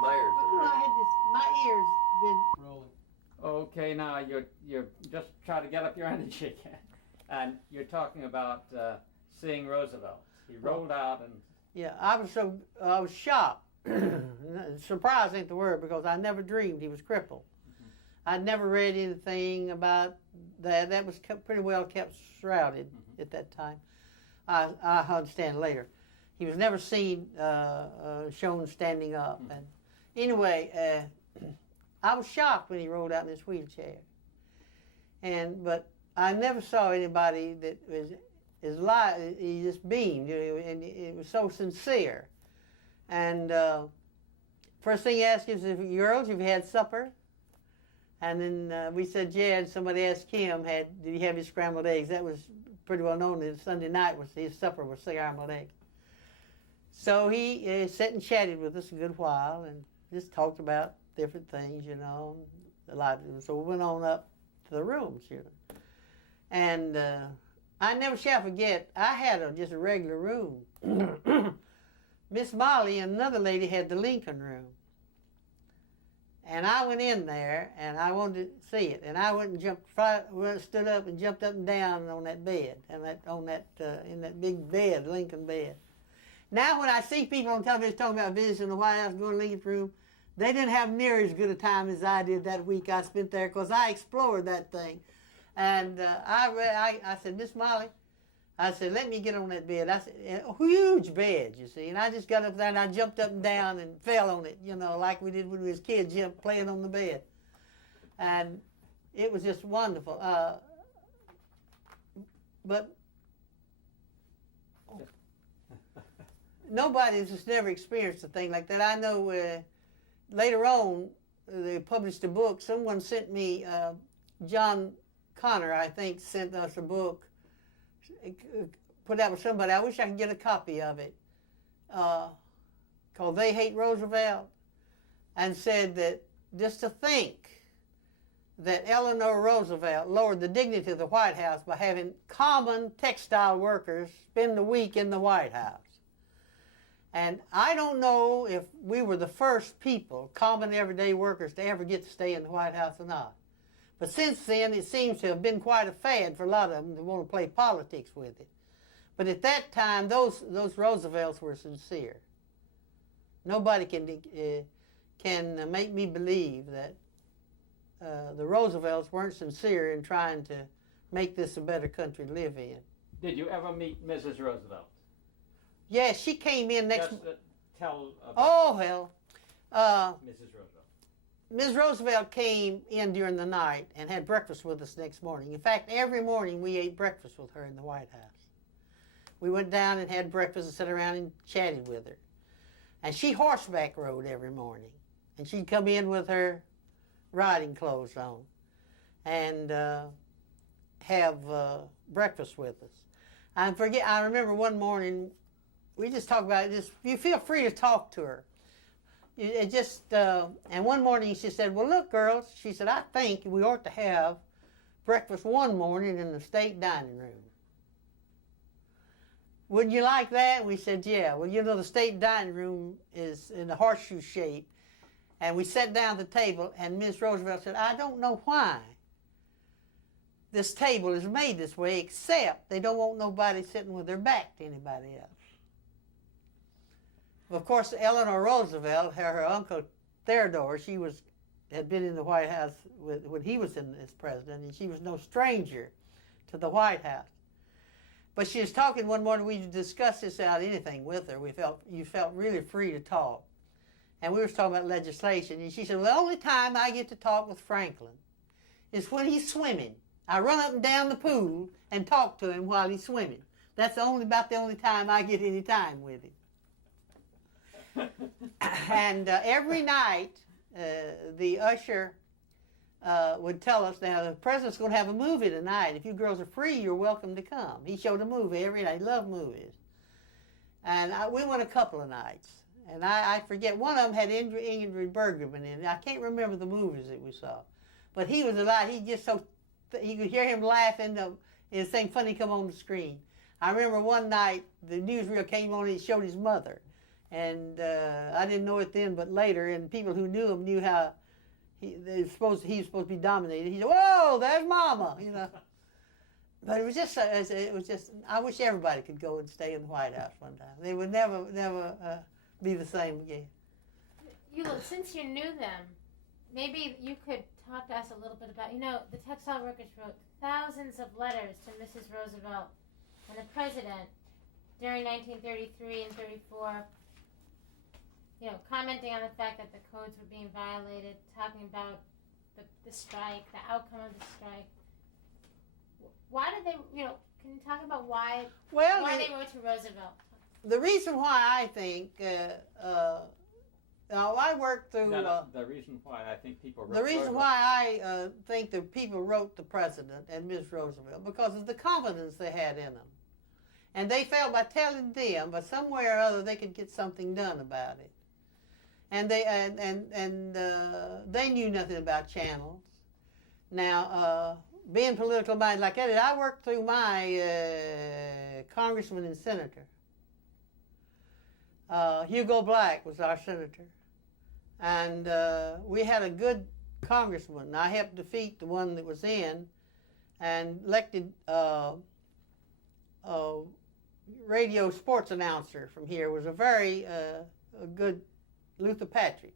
Myers. Which one I had this? My ears been Rolling. Okay, now you're just trying to get up your energy again, and you're talking about seeing Roosevelt. He rolled out and. Yeah, I was shocked. Surprised ain't the word, because I never dreamed he was crippled. Mm-hmm. I'd never read anything about that. That was pretty well kept shrouded at that time. I understand later. He was never seen shown standing up. And anyway, I was shocked when he rolled out in his wheelchair. But I never saw anybody that was as live. He just beamed, and it was so sincere. And first thing he asked is, girls, have you had supper? And then we said, yeah. And somebody asked him, did he have his scrambled eggs? That was pretty well known that Sunday night was his supper was scrambled eggs. So he sat and chatted with us a good while and just talked about different things, a lot. So we went on up to the rooms, And I never shall forget, I had just a regular room. Miss Molly and another lady had the Lincoln room. And I went in there, and I wanted to see it. And I went and stood up and jumped up and down on that bed, and in that big bed, Lincoln bed. Now when I see people on television talking about visiting the White House, going to Lincoln's room, they didn't have near as good a time as I did that week I spent there, because I explored that thing. And I said, Miss Molly, I said, let me get on that bed. I said, a huge bed, you see. And I just got up there and I jumped up and down and fell on it, like we did when we was kids, playing on the bed. And it was just wonderful. But nobody's just never experienced a thing like that. I know later on they published a book. Someone sent me, John Connor, I think, sent us a book, put out with somebody. I wish I could get a copy of it, called They Hate Roosevelt, and said that just to think that Eleanor Roosevelt lowered the dignity of the White House by having common textile workers spend the week in the White House. And I don't know if we were the first people, common everyday workers, to ever get to stay in the White House or not. But since then, it seems to have been quite a fad for a lot of them to want to play politics with it. But at that time, those Roosevelts were sincere. Nobody can make me believe that the Roosevelts weren't sincere in trying to make this a better country to live in. Did you ever meet Mrs. Roosevelt? Yes, she came in next. Just tell about Oh hell. Mrs. Roosevelt. Ms. Roosevelt came in during the night and had breakfast with us next morning. In fact, every morning we ate breakfast with her in the White House. We went down and had breakfast and sat around and chatted with her. And she horseback rode every morning. And she'd come in with her riding clothes on and have breakfast with us. I remember one morning, we just talked about it. You feel free to talk to her. And one morning she said, well, look, girls, she said, I think we ought to have breakfast one morning in the state dining room. Wouldn't you like that? And we said, yeah. Well, the state dining room is in a horseshoe shape. And we sat down at the table, and Miss Roosevelt said, I don't know why this table is made this way, except they don't want nobody sitting with their back to anybody else. Of course, Eleanor Roosevelt, her uncle Theodore, had been in the White House when he was as president, and she was no stranger to the White House. But she was talking one morning. We discussed this out anything with her. You felt really free to talk, and we were talking about legislation. And she said, "Well, the only time I get to talk with Franklin is when he's swimming. I run up and down the pool and talk to him while he's swimming. That's about the only time I get any time with him." And every night, the usher would tell us, now, the president's going to have a movie tonight. If you girls are free, you're welcome to come. He showed a movie every night. He loved movies. And we went a couple of nights. And I forget, one of them had Ingrid Bergman in it. I can't remember the movies that we saw. But he was alive. You could hear him laughing. It's saying funny come on the screen. I remember one night, the newsreel came on and it showed his mother. And I didn't know it then, but later, and people who knew him knew how he was supposed to be dominated. He said, "Whoa, there's Mama," you know. But it was just, I wish everybody could go and stay in the White House one time. They would never be the same again. Eula, since you knew them, maybe you could talk to us a little bit about, the textile workers wrote thousands of letters to Mrs. Roosevelt and the president during 1933 and 34, commenting on the fact that the codes were being violated, talking about the strike, the outcome of the strike. Why did they, can you talk about why they wrote to Roosevelt? The reason why I think, I worked through... the reason why I think people wrote... The reason why I think the people wrote the President and Ms. Roosevelt, because of the confidence they had in them. And they felt by telling them, but somewhere or other, they could get something done about it. And they knew nothing about channels. Now, being political minded like that, I worked through my congressman and senator. Hugo Black was our senator. And we had a good congressman. I helped defeat the one that was in and elected a radio sports announcer from here. Was a very a good Luther Patrick.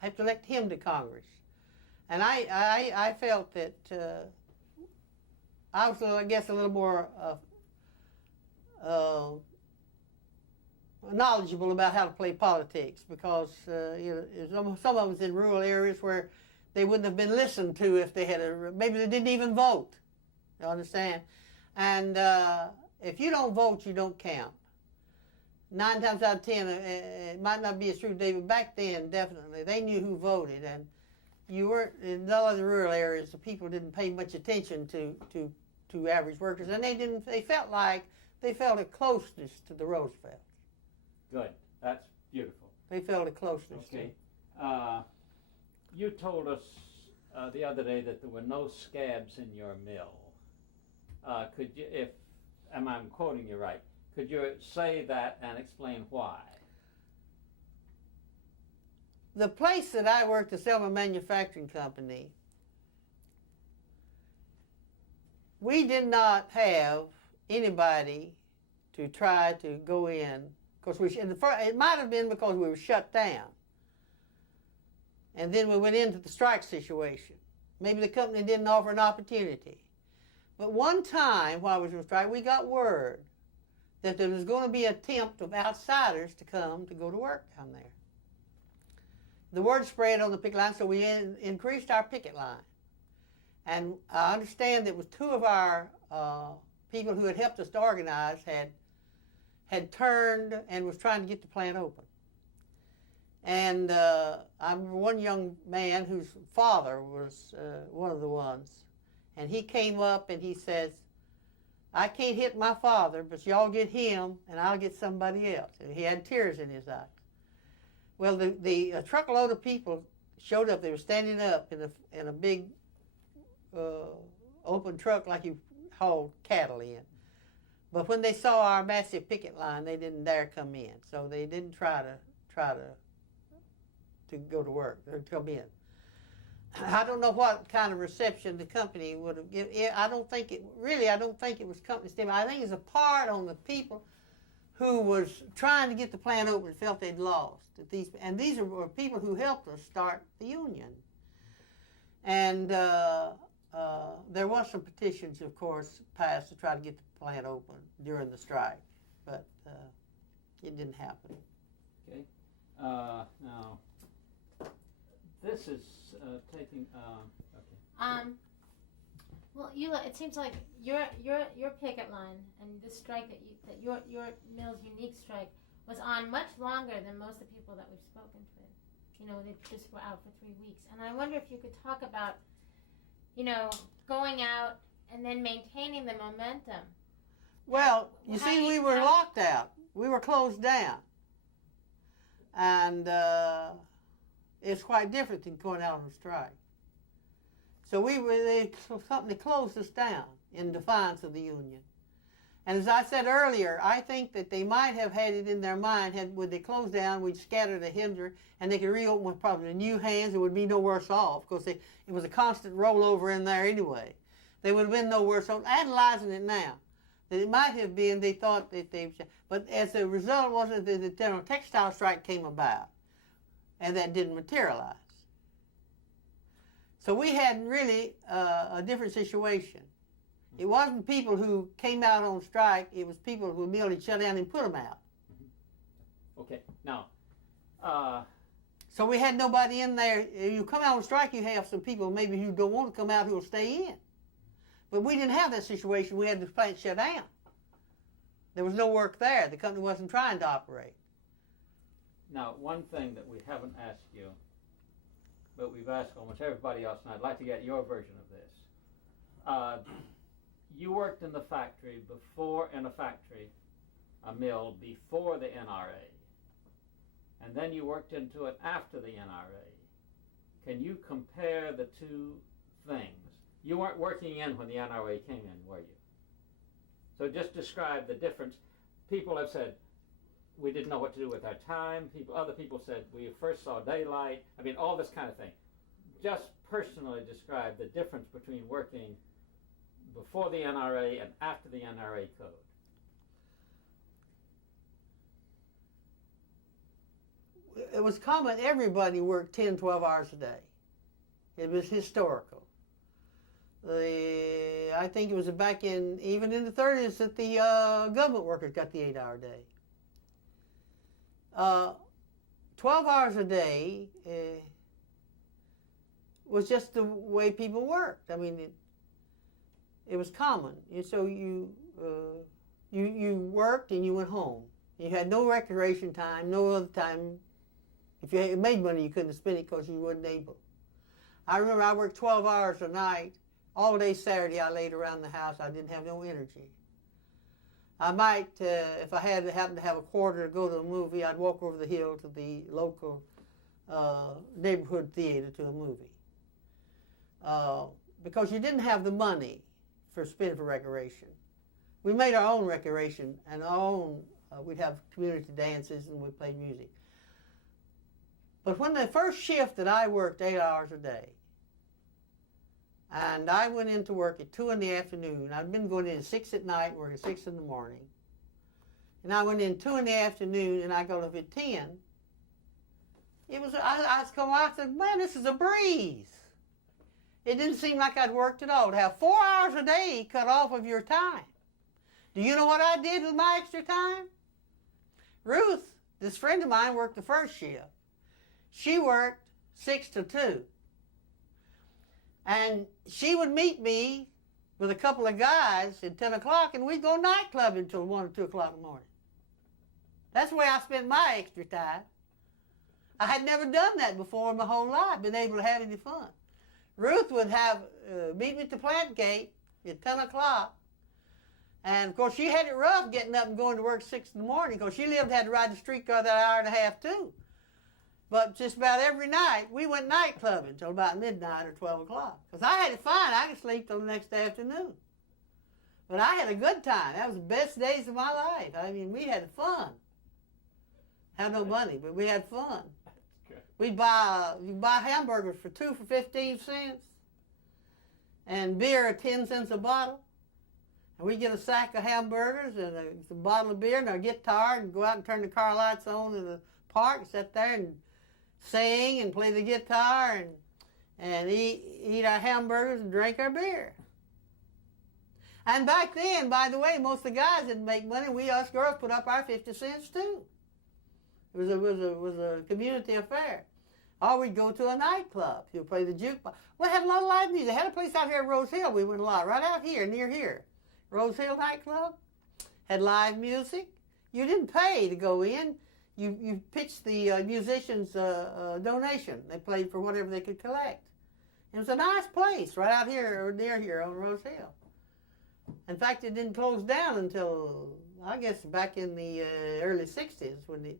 I helped elect him to Congress. And I felt that I was, I guess, a little more knowledgeable about how to play politics because some of us in rural areas where they wouldn't have been listened to if they had maybe they didn't even vote. You understand? And if you don't vote, you don't count. 9 times out of 10, it might not be as true today, but back then, definitely, they knew who voted. And you weren't, in all of the rural areas, the people didn't pay much attention to average workers, and they felt a closeness to the Roosevelts. Good. That's beautiful. They felt a closeness to it. You told us the other day that there were no scabs in your mill. Could you, if I'm quoting you right, could you say that and explain why? The place that I worked, the Selma Manufacturing Company, we did not have anybody to try to go in. Because it might have been because we were shut down. And then we went into the strike situation. Maybe the company didn't offer an opportunity. But one time while we was on strike, we got word that there was going to be an attempt of outsiders to come to go to work down there. The word spread on the picket line, so we increased our picket line. And I understand that it was 2 of our people who had helped us to organize had turned and was trying to get the plant open. And I remember one young man whose father was one of the ones. And he came up and he says, "I can't hit my father, but y'all get him and I'll get somebody else." And he had tears in his eyes. Well, the truckload of people showed up. They were standing up in a big open truck like you hauled cattle in. But when they saw our massive picket line, they didn't dare come in. So they didn't try to go to work or come in. I don't know what kind of reception the company would have given. I don't think it was company stimulus. I think it's a part on the people who was trying to get the plant open and felt they'd lost. These were people who helped us start the union. And there was some petitions, of course, passed to try to get the plant open during the strike, but it didn't happen. Okay. Now, this is taking. Okay. Well, Eula, it seems like your picket line and the strike that your mill's unique strike was on much longer than most of the people that we've spoken to. They just were out for 3 weeks, and I wonder if you could talk about, going out and then maintaining the momentum. Well, you see, we were locked out. We were closed down, and it's quite different than going out on a strike. So the company closed us down in defiance of the union. And as I said earlier, I think that they might have had it in their mind, when they closed down, we'd scatter the hinder, and they could reopen with probably new hands. It would be no worse off, because it was a constant rollover in there anyway. They would have been no worse off. Analyzing it now, that it might have been, they thought that they, but as a result, wasn't that the general textile strike came about, and that didn't materialize. So we had really a different situation. It wasn't people who came out on strike. It was people who merely shut down and put them out. Okay, now. So we had nobody in there. If you come out on strike, you have some people maybe who don't want to come out who will stay in. But we didn't have that situation. We had the plant shut down. There was no work there. The company wasn't trying to operate. Now, one thing that we haven't asked you, but we've asked almost everybody else, and I'd like to get your version of this. You worked in the factory a mill before the NRA, and then you worked into it after the NRA. Can you compare the two things? You weren't working in when the NRA came in, were you? So just describe the difference. People have said, we didn't know what to do with our time. Other people said, we first saw daylight. I mean, all this kind of thing. Just personally describe the difference between working before the NRA and after the NRA code. It was common, everybody worked 10, 12 hours a day. It was historical. I think it was back even in the 30s that the government workers got the 8-hour day. 12 hours a day was just the way people worked. I mean, it was common. So you worked and you went home. You had no recreation time, no other time. If you made money, you couldn't spend it because you wasn't able. I remember I worked 12 hours a night. All day Saturday, I laid around the house. I didn't have no energy. I might, if I happened to have a quarter to go to a movie, I'd walk over the hill to the local neighborhood theater to a movie. Because you didn't have the money for spending for recreation. We made our own recreation and our own, we'd have community dances and we'd play music. But when the first shift that I worked 8 hours a day, and I went into work at 2 in the afternoon. I'd been going in at 6 at night, working at 6 in the morning. And I went in 2 in the afternoon, and I got up at 10. I said, man, this is a breeze. It didn't seem like I'd worked at all. To have 4 hours a day cut off of your time. Do you know what I did with my extra time? Ruth, this friend of mine, worked the first shift. She worked 6 to 2. And she would meet me with a couple of guys at 10 o'clock, and we'd go nightclubbing until 1 or 2 o'clock in the morning. That's the way I spent my extra time. I had never done that before in my whole life, been able to have any fun. Ruth would meet me at the plant gate at 10 o'clock. And, of course, she had it rough getting up and going to work 6 in the morning because she had to ride the streetcar that hour and a half, too. But just about every night, we went nightclubbing until about midnight or 12 o'clock. Because I had it fine. I could sleep till the next afternoon. But I had a good time. That was the best days of my life. I mean, we had fun. Had no money, but we had fun. We'd buy hamburgers for 2 for 15 cents. And beer at 10 cents a bottle. And we'd get a sack of hamburgers and a bottle of beer and our guitar and go out and turn the car lights on in the park and sit there and sing and play the guitar and eat our hamburgers and drink our beer. And back then, by the way, most of the guys didn't make money. Us girls put up our 50 cents too. It was a community affair. Or we'd go to a nightclub. You'd play the jukebox. We had a lot of live music. They had a place out here at Rose Hill. We went a lot, right out here, near here. Rose Hill nightclub had live music. You didn't pay to go in. You pitched the musicians' donation. They played for whatever they could collect. It was a nice place right out here or near here on Rose Hill. In fact, it didn't close down until, I guess, back in the early 60s when they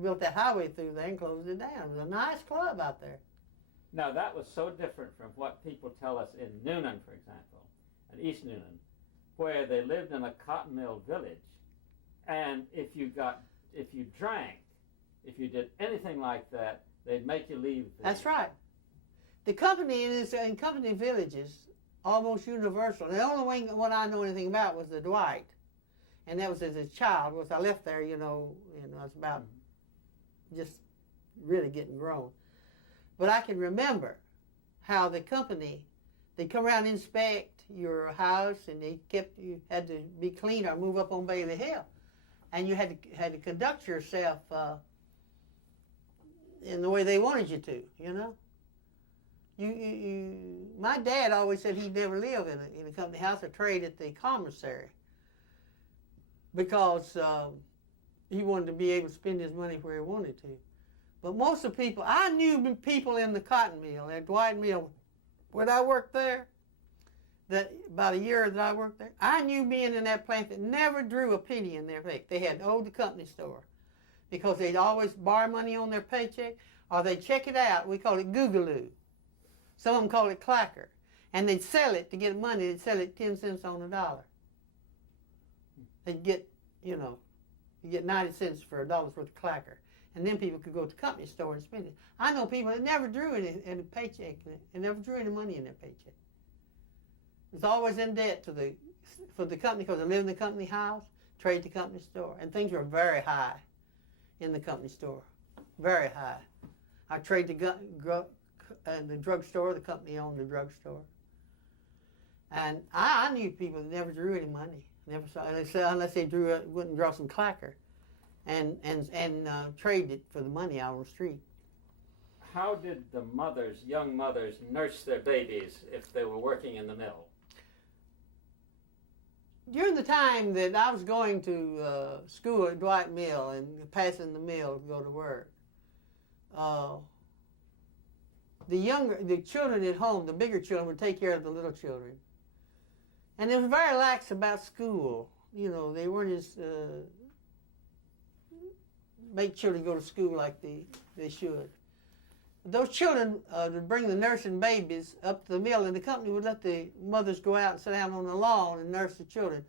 built that highway through there and closed it down. It was a nice club out there. Now, that was so different from what people tell us in Noonan, for example, at East Noonan, where they lived in a cotton mill village, and if you drank, if you did anything like that, they'd make you leave. That's right. The company in company villages, almost universal. The only one I know anything about was the Dwight, and that was as a child. Was I left there, I was about just really getting grown. But I can remember how the company, they'd come around and inspect your house, and you had to be clean or move up on Bailey Hill, and you had to conduct yourself in the way they wanted you to, My dad always said he'd never live in a company house or trade at the commissary because he wanted to be able to spend his money where he wanted to. But most of the people, I knew people in the cotton mill, at Dwight Mill, when I worked there, that about a year that I worked there, I knew men in that plant that never drew a penny in their pay. They had to owe the company store because they'd always borrow money on their paycheck or they'd check it out. We call it googaloo. Some of them call it clacker. And they'd sell it to get money. They'd sell it 10 cents on the dollar. They'd get, you get 90 cents for a dollar's worth of clacker. And then people could go to the company store and spend it. I know people that never drew any paycheck and never drew any money in their paycheck. It was always in debt for the company because they lived in the company house, trade the company store. And things were very high in the company store. Very high. I trade the drugstore, the company owned the drugstore. And I knew people that never drew any money. Never saw, unless they wouldn't draw some clacker and traded it for the money out on the street. How did the young mothers, nurse their babies if they were working in the mill? During the time that I was going to school at Dwight Mill and passing the mill to go to work, the children at home, the bigger children, would take care of the little children. And they were very lax about school. They weren't as make children go to school like they should. Those children would bring the nursing babies up to the mill, and the company would let the mothers go out and sit down on the lawn and nurse the children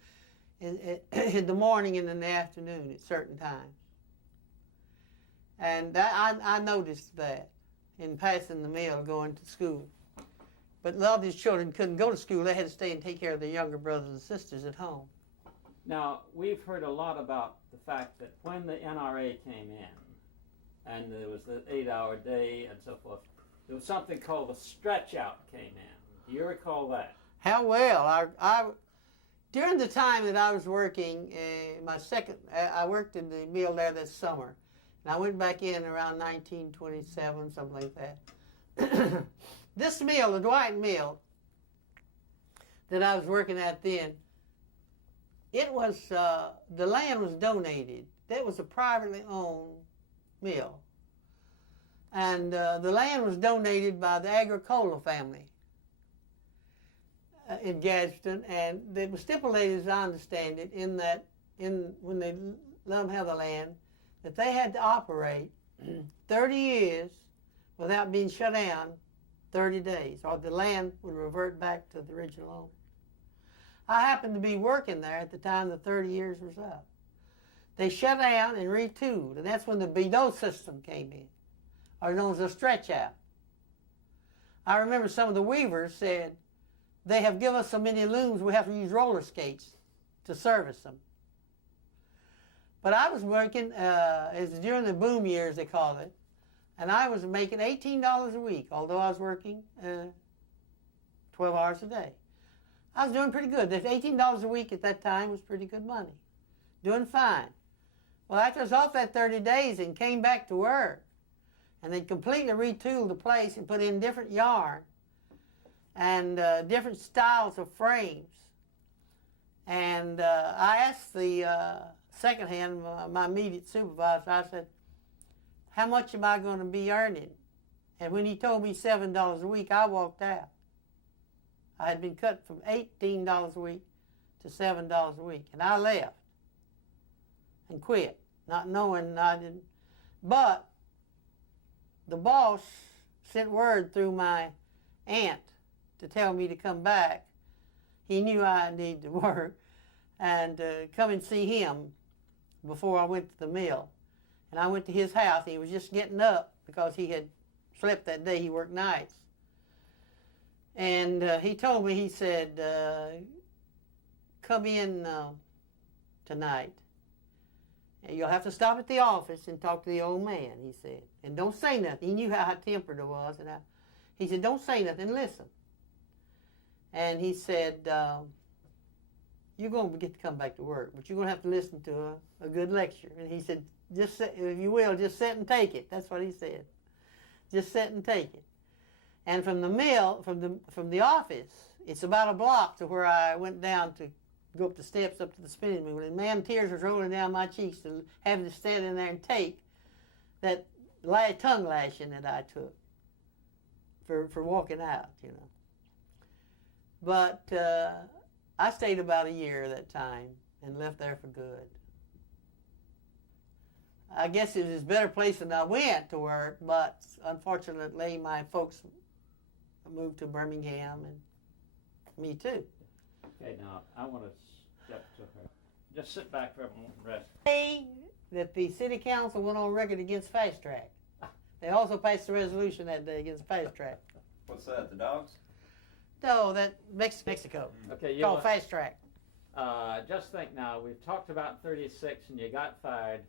in the morning and in the afternoon at certain times. And I noticed that in passing the mill going to school. But a lot of these children couldn't go to school. They had to stay and take care of their younger brothers and sisters at home. Now, we've heard a lot about the fact that when the NRA came in, and there was the 8-hour day and so forth, there was something called the stretch-out came in. Do you recall that? How well. During the time that I was working, I worked in the mill there this summer. And I went back in around 1927, something like that. This mill, the Dwight Mill, that I was working at then, it was, the land was donated. That was a privately owned mill. And the land was donated by the Agricola family in Gadsden, and it was stipulated, as I understand it, when they let them have the land, that they had to operate 30 years without being shut down 30 days, or the land would revert back to the original owner. I happened to be working there at the time the 30 years was up. They shut down and retooled, and that's when the bidot system came in, or known as a stretch out. I remember some of the weavers said, they have given us so many looms we have to use roller skates to service them. But I was working, it's during the boom years they call it, and I was making $18 a week, although I was working 12 hours a day. I was doing pretty good. That $18 a week at that time was pretty good money. Doing fine. Well, after I was off that 30 days and came back to work, and they completely retooled the place and put in different yarn and different styles of frames. And I asked the second hand, my immediate supervisor, I said, how much am I going to be earning? And when he told me $7 a week, I walked out. I had been cut from $18 a week to $7 a week, and I left and quit, not knowing I didn't. But the boss sent word through my aunt to tell me to come back he knew I needed to work, and come and see him before I went to the mill. And I went to his house. He was just getting up because he had slept that day. He worked nights. And he told me, he said, come in tonight. And you'll have to stop at the office and talk to the old man, he said. And don't say nothing. He knew how hot-tempered I was. And he said, don't say nothing, listen. And he said, you're going to get to come back to work, but you're going to have to listen to a good lecture. And he said, just if you will, just sit and take it. That's what he said. Just sit and take it. And from the mill, from the office, it's about a block to where I went down to go up the steps up to the spinning wheel. And man, tears was rolling down my cheeks to having to stand in there and take that tongue lashing that I took for walking out, you know. But I stayed about a year that time and left there for good. I guess it was a better place than I went to work, but unfortunately my folks moved to Birmingham, and me too. Okay, now I want to step to her. Just sit back for a moment and rest. Say that the city council went on record against fast track. They also passed a resolution that day against fast track. What's that, the dogs? No, that Mexico. Okay, Called fast track. Just think now, we've talked about 36 and you got fired,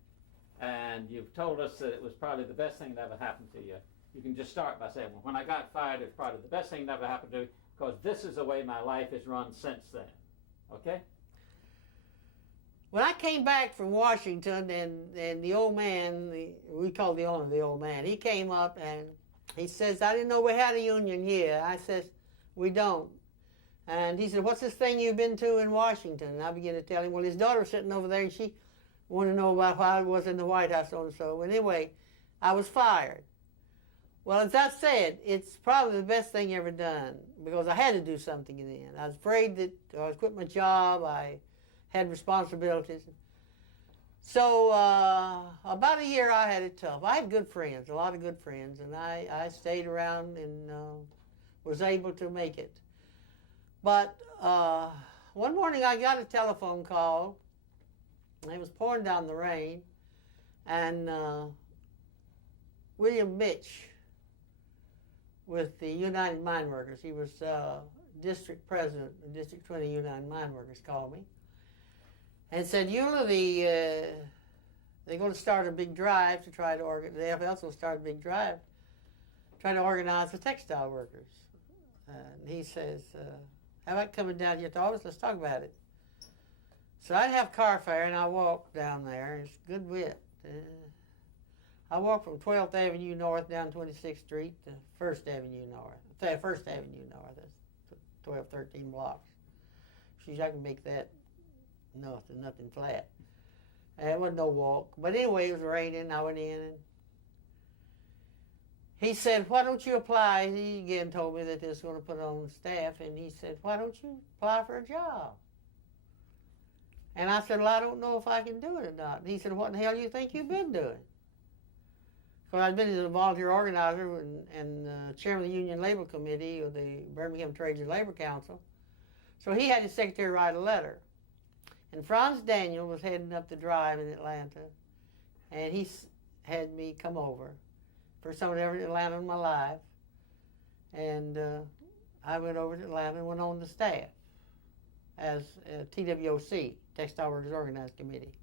and you've told us that it was probably the best thing that ever happened to you. You can just start by saying, well, when I got fired, it was probably the best thing that ever happened to me, because this is the way my life has run since then. Okay? When I came back from Washington, and the old man, we called the owner the old man, he came up and he says, I didn't know we had a union here. I says, we don't. And he said, what's this thing you've been to in Washington? And I began to tell him, well, his daughter was sitting over there, and she wanted to know about why I was in the White House, so and so. Anyway, I was fired. Well, as I said, it's probably the best thing ever done, because I had to do something in the end. I was afraid that I was quitting my job. I had responsibilities. So about a year I had it tough. I had good friends, a lot of good friends, and I stayed around and was able to make it. But one morning I got a telephone call, and it was pouring down the rain, and William Mitch with the United Mine Workers, he was district president of District 20 United Mine Workers, called me and said, Eula, they're going to start a big drive to try to organize, the FL's will start a big drive, try to organize the textile workers. And he says, how about coming down here to the office? Let's talk about it. So I'd have car fare, and I walked down there. It's a good bit. I walked from 12th Avenue North down 26th Street to 1st Avenue North. 1st Avenue North. That's 12, 13 blocks. Geez, I can make that nothing flat. It wasn't no walk. But anyway, it was raining. I went in, and he said, why don't you apply? He again told me that they was going to put on staff, and he said, why don't you apply for a job? And I said, well, I don't know if I can do it or not. And he said, what in the hell do you think you've been doing? Because I'd been a volunteer organizer and chairman of the Union Labor Committee of the Birmingham Trades and Labor Council. So he had his secretary write a letter. And Franz Daniel was heading up the drive in Atlanta, and he had me come over. First time I'd ever been to Atlanta in my life. And I went over to Atlanta and went on the staff as TWOC, Textile Workers Organized Committee,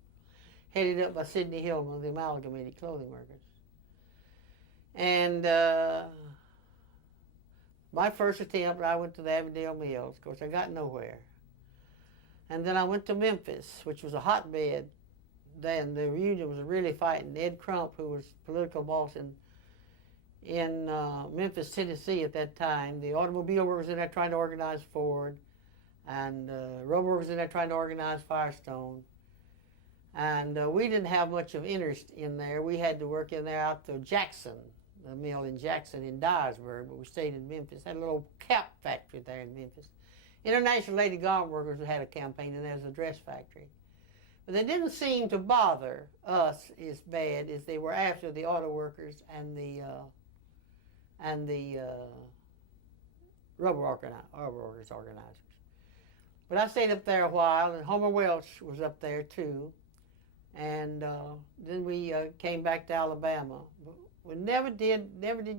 headed up by Sidney Hillman of the Amalgamated Clothing Workers. And my first attempt, I went to the Avondale Mills. Of course, I got nowhere. And then I went to Memphis, which was a hotbed. Then the union was really fighting. Ed Crump, who was political boss in Memphis, Tennessee at that time. The automobile workers in there trying to organize Ford, and rubber workers in there trying to organize Firestone. And we didn't have much of interest in there. We had to work in there out to Jackson, the mill in Jackson in Dyersburg, but we stayed in Memphis. Had a little cap factory there in Memphis. International Lady Garment Workers had a campaign, and there was a dress factory. But they didn't seem to bother us as bad as they were after the auto workers and the rubber workers organizers. But I stayed up there a while, and Homer Welch was up there too. And then we came back to Alabama. We never did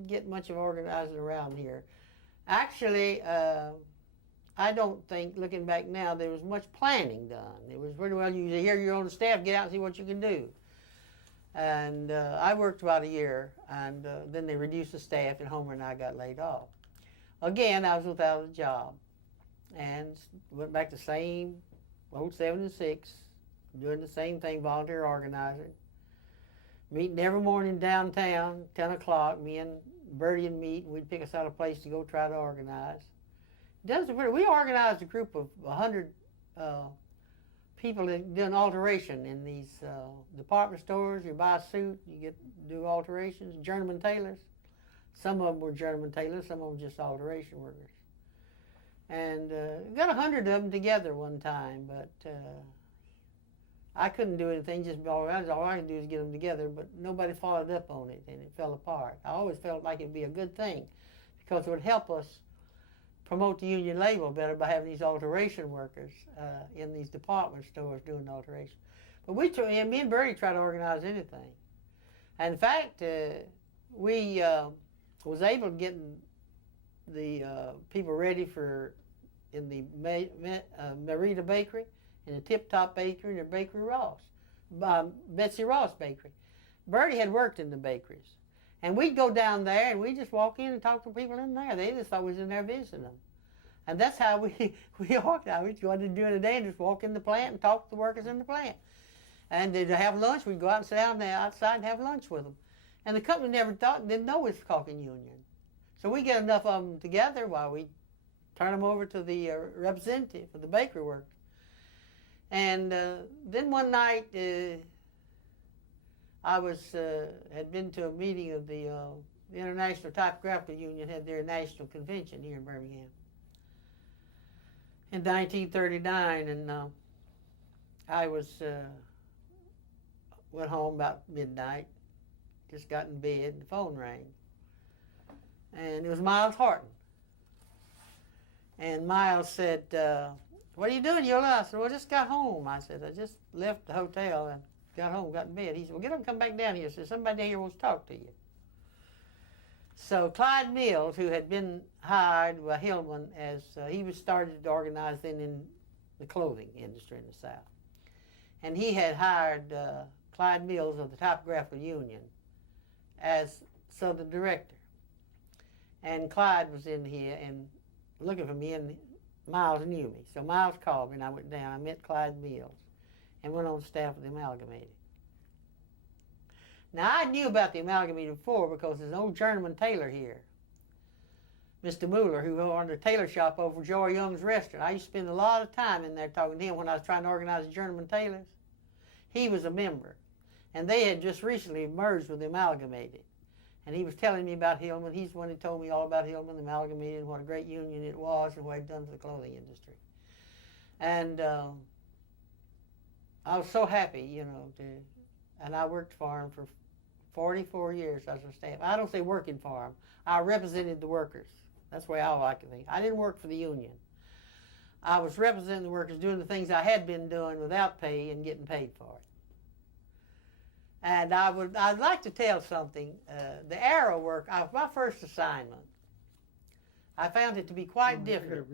get much of organizing around here. Actually, I don't think, looking back now, there was much planning done. It was pretty well, you hear your own staff, get out and see what you can do. And I worked about a year, and then they reduced the staff, and Homer and I got laid off. Again, I was without a job, and went back to the same old 76, doing the same thing, volunteer organizing. Meeting every morning downtown, 10 o'clock, me and Bertie would meet, and we'd pick us out a place to go try to organize. We organized a group of 100 people that doing alteration in these department stores. You buy a suit, you get do alterations. Journeyman tailors. Some of them were journeyman tailors, some of them just alteration workers. And got 100 of them together one time, but I couldn't do anything, just all around. All I could do is get them together, but nobody followed up on it, and it fell apart. I always felt like it'd be a good thing, because it would help us promote the union label better by having these alteration workers in these department stores doing alteration. But me and Bertie tried to organize anything. And in fact, we was able to get the people ready in the Merida Bakery, in the Tip Top Bakery, and the Bakery Ross, Betsy Ross Bakery. Bertie had worked in the bakeries. And we'd go down there, and we'd just walk in and talk to people in there. They just thought we was in there visiting them. And that's how we organized. We'd go out and do it a day and just walk in the plant and talk to the workers in the plant. And to have lunch, we'd go out and sit down there outside and have lunch with them. And the company didn't know it was Caulking Union. So we get enough of them together while we turn them over to the representative of the bakery workers. And then one night, I had been to a meeting of the International Typographical Union, had their national convention here in Birmingham in 1939, and I went home about midnight, just got in bed, and the phone rang, and it was Miles Horton. And Miles said, "What are you doing, Eula?" I said, "Well, I just got home." I said, "I just left the hotel and got home, got in bed." He said, "Well, get up and come back down here." He said, "Somebody down here wants to talk to you." So Clyde Mills, who had been hired by Hillman as he was started to organize then in the clothing industry in the South, and he had hired Clyde Mills of the Typographical Union as Southern director. And Clyde was in here and looking for me, and Miles knew me. So Miles called me, and I went down. I met Clyde Mills and went on staff of the Amalgamated. Now, I knew about the Amalgamated before because there's an old journeyman tailor here, Mr. Mueller, who owned a tailor shop over Joy Young's restaurant. I used to spend a lot of time in there talking to him when I was trying to organize the journeyman tailors. He was a member, and they had just recently merged with the Amalgamated. And he was telling me about Hillman. He's the one who told me all about Hillman, the Amalgamated, and what a great union it was and what it had done for the clothing industry. And I was so happy, and I worked for him for 44 years as a staff. I don't say working for him. I represented the workers. That's the way I like to think. I didn't work for the union. I was representing the workers, doing the things I had been doing without pay and getting paid for it. And I'd like to tell something. The arrow work, my first assignment, I found it to be quite difficult.